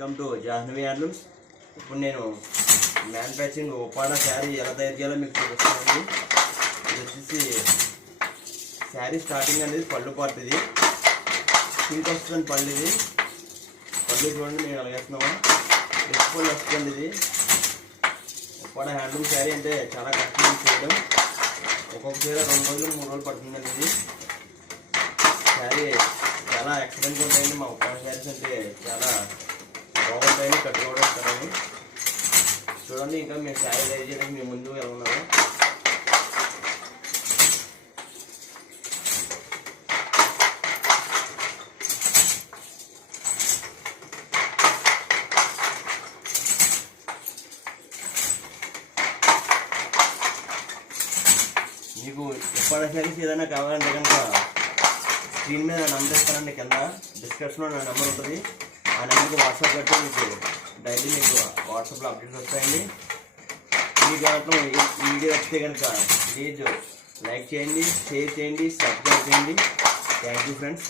Welcome to Jahnavi handlooms ఇప్పుడు నేను manufacturing Uppada sari ఎలా తయారు చేయాలో మీకు చూపిస్తానండి. ఇది వచ్చేసి శారీ స్టార్టింగ్ అనేది పళ్ళు పార్ట్ ఇది. పింక్ వస్తుంది పళ్ళు ఇది. పళ్ళు చూడండి నేను అలాగేస్తున్నాము నెక్స్ట్ పళ్ళు వస్తుంది ఇది. ఉప్పాడ హ్యాండ్లూమ్ శారీ అంటే చాలా కష్టం చేయడం. ఒక్కొక్క చీర రెండు రోజులు మూడు రోజులు పడుతుందండి ఇది. శారీ చాలా ఎక్సలెంట్గా ఉంటాయండి. మా ఉప్పాడ శారీస్ అంటే చాలా బాగుంటాయని కట్టుకోవడం కదండి చూడండి ఇంకా మేము శానిటైజ్ చేయడానికి మేము ముందు ఎలా ఉన్నాము. మీకు ఎప్పటిసరికి ఏదైనా కావాలంటే కనుక స్క్రీన్ మీద నెంబర్ ఇస్తానండి కింద. డిస్క్రిప్షన్లో నా నెంబర్ ఉంటుంది. ఆ నెంబర్కి వాట్సాప్ పెడితే మీకు డైలీ మీకు వాట్సాప్లో అప్డేట్స్ వస్తాయండి. మీకు కనుక ఈ వీడియో వస్తే కనుక ప్లీజ్ లైక్ చేయండి షేర్ చేయండి సబ్స్క్రైబ్ చేయండి. Thank you friends.